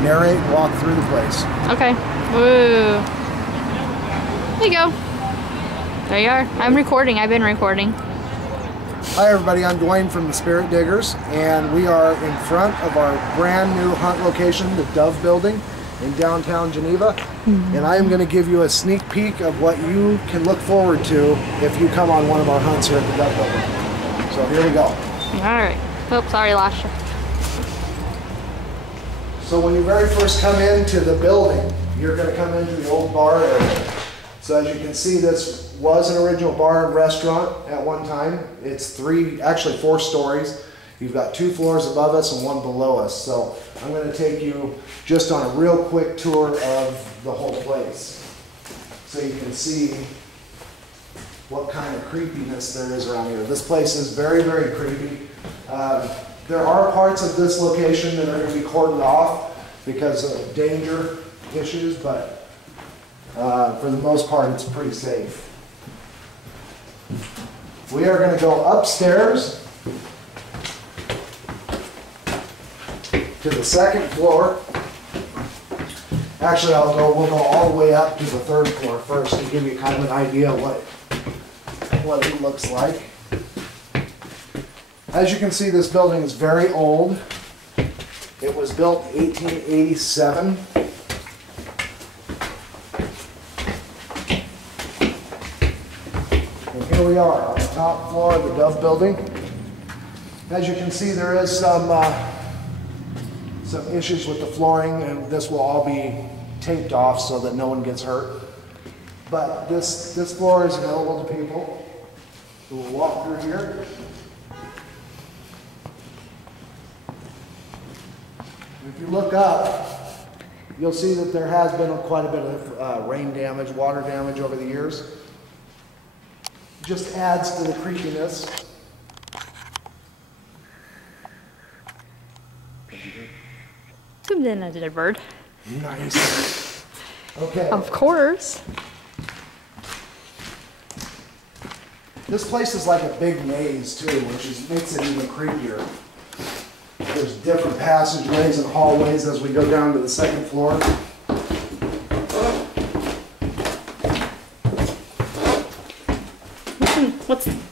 narrate and walk through the place. Okay. Woo. There you go. There you are. I'm recording. I've been recording. Hi everybody, I'm Dwayne from the Spirit Diggers, and we are in front of our brand new hunt location, the Dove Building in downtown Geneva. And I am going to give you a sneak peek of what you can look forward to if you come on one of our hunts here at the Dove Building. So here we go. Alright. Oops, sorry, lost you. So when you very first come into the building, you're going to come into the old bar area. So as you can see, this was an original bar and restaurant at one time. It's actually four stories. You've got 2 floors above us and 1 below us. So I'm going to take you just on a real quick tour of the whole place, so you can see what kind of creepiness there is around here. This place is very, very creepy. There are parts of this location that are going to be cordoned off because of danger issues, but for the most part, it's pretty safe. We are going to go upstairs to the 2nd floor. Actually, we'll go all the way up to the 3rd floor first to give you kind of an idea of what it looks like. As you can see, this building is very old. It was built in 1887. And here we are on the top floor of the Dove Building. As you can see, there is some issues with the flooring, and this will all be taped off so that no one gets hurt. But this floor is available to people who will walk through here. If you look up, you'll see that there has been quite a bit of rain damage, water damage over the years. Just adds to the creepiness. Then I did a bird. Nice. Okay. Of course. This place is like a big maze too, which makes it even creepier. There's different passageways and hallways as we go down to the 2nd floor.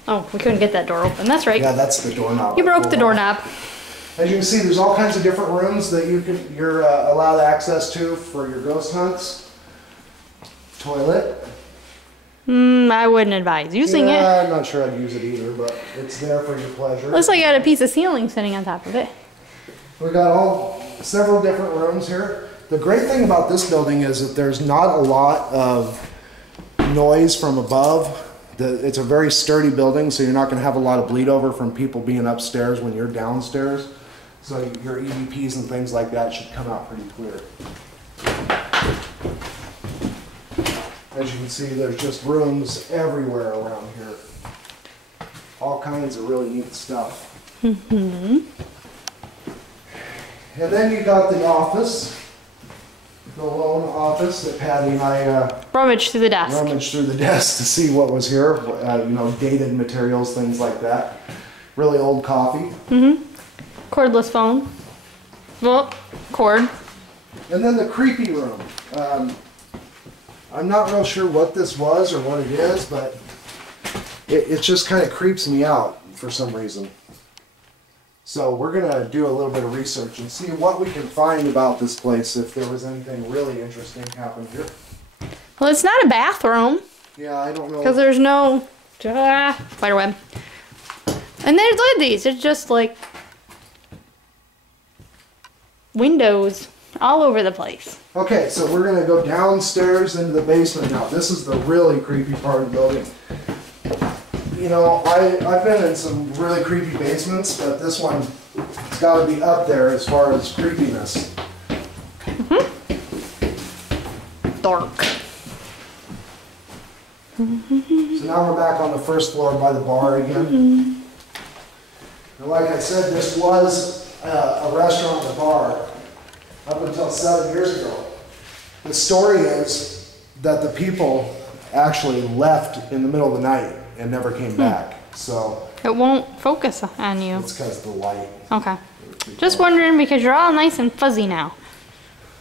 Oh, we couldn't get that door open. That's right. Yeah, that's the doorknob. You broke the doorknob. As you can see, there's all kinds of different rooms that you're allowed access to for your ghost hunts. Toilet. I wouldn't advise using it. I'm not sure I'd use it either, but it's there for your pleasure. Looks like you got a piece of ceiling sitting on top of it. We've got several different rooms here. The great thing about this building is that there's not a lot of noise from above. It's a very sturdy building, so you're not going to have a lot of bleed over from people being upstairs when you're downstairs. So your EVPs and things like that should come out pretty clear. As you can see, there's just rooms everywhere around here. All kinds of really neat stuff. And then you got the office, the lone office that Patty and I rummaged through the desk. Rummaged through the desk to see what was here. Dated materials, things like that. Really old coffee. Cordless phone. Well, cord. And then the creepy room. I'm not real sure what this was or what it is, but it just kind of creeps me out for some reason. So we're going to do a little bit of research and see what we can find about this place, if there was anything really interesting happened here. Well, it's not a bathroom. Yeah, I don't know. Because there's no spider web. And there's look at these. It's just like windows all over the place. Okay, so we're going to go downstairs into the basement now. This is the really creepy part of the building. You know, I've been in some really creepy basements, but this one has got to be up there as far as creepiness. Dark. So now we're back on the 1st floor by the bar again. And like I said, this was a restaurant and a bar up until 7 years ago. The story is that the people actually left in the middle of the night and never came back. So it won't focus on you. It's because of the light. Okay. Just wondering because you're all nice and fuzzy now.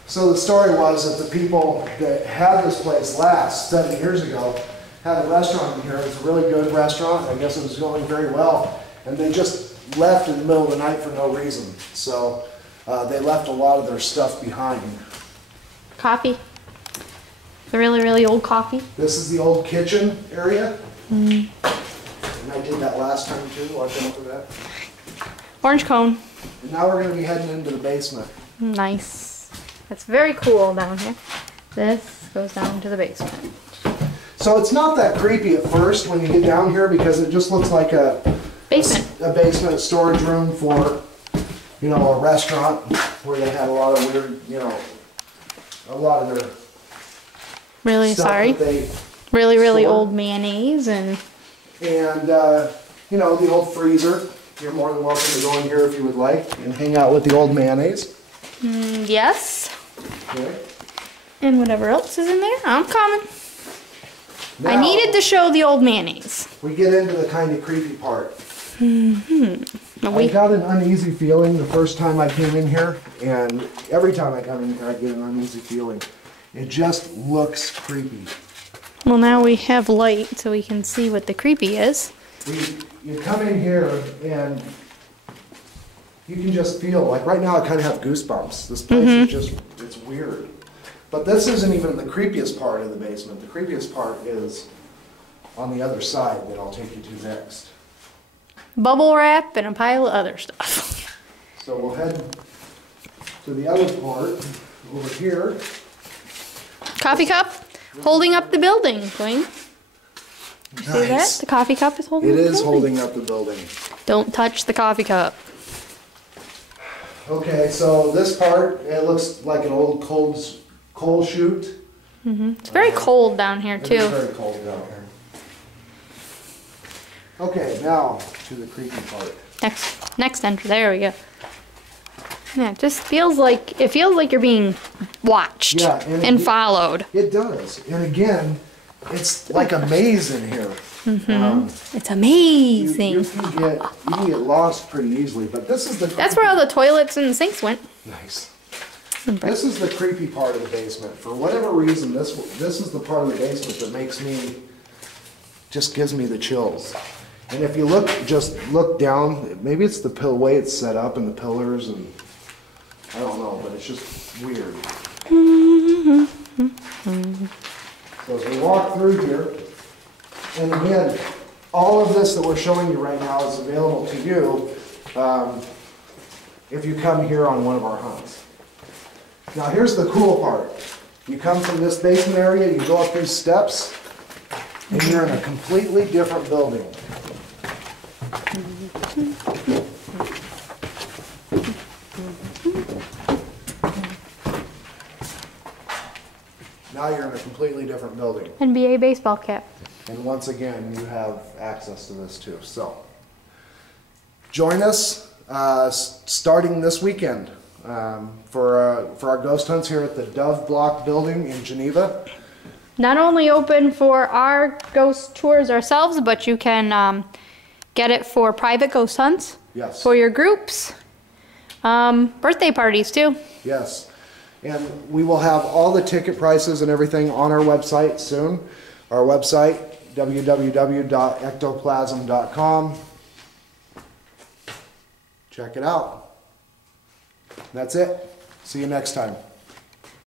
So the story was that the people that had this place last, 7 years ago, had a restaurant in here. It was a really good restaurant. I guess it was going very well. And they just left in the middle of the night for no reason. So they left a lot of their stuff behind. Coffee. The really, really old coffee. This is the old kitchen area. And I did that last time too. Watch out for that. Orange cone. And now we're going to be heading into the basement. Nice. It's very cool down here. This goes down to the basement. So it's not that creepy at first when you get down here because it just looks like a basement storage room for, you know, a restaurant where they had a lot of weird, you know, a lot of their Really stuff sorry. that they Really, really store. old mayonnaise and you know, the old freezer. You're more than welcome to go in here if you would like and hang out with the old mayonnaise. yes. Okay. And whatever else is in there. I'm coming. I Now, needed to show the old mayonnaise. we get into the kind of creepy part. No, I got an uneasy feeling the first time I came in here, and every time I come in here I get an uneasy feeling. It just looks creepy. Well, now we have light so we can see what the creepy is. You come in here and you can just feel, like right now I kind of have goosebumps. This place is just, it's weird. But this isn't even the creepiest part of the basement. The creepiest part is on the other side that I'll take you to next. Bubble wrap and a pile of other stuff. So we'll head to the other part over here. Coffee cup holding up the building, Queen. You see that? The coffee cup is holding It up the is building. holding up the building. Don't touch the coffee cup. Okay, so this part, it looks like an old coal chute. It's very cold down here, It is too. very cold down here. Okay, now to the creepy part. Next entry. There we go. Yeah, it just feels like you're being watched Yeah, and followed. It does. And again, it's like a maze in here. It's You amazing. can get lost pretty easily, but this is the That's where all the toilets and the sinks went. nice. This is the creepy part of the basement. For whatever reason, this is the part of the basement that makes me, just gives me the chills. And if you just look down, maybe it's the way it's set up and the pillars and I don't know, but it's just weird. So as we walk through here, and again, all of this that we're showing you right now is available to you if you come here on one of our hunts. Now here's the cool part. You come from this basement area, you go up these steps, and you're in a completely different building. Now you're in a completely different building. NBA baseball cap. And once again, you have access to this too. So join us starting this weekend for our ghost hunts here at the Dove Block building in Geneva. Not only open for our ghost tours ourselves, but you can get it for private ghost hunts. Yes. For your groups. Birthday parties too. Yes. And we will have all the ticket prices and everything on our website soon. Our website, www.ectoplasm.com. Check it out. That's it. See you next time.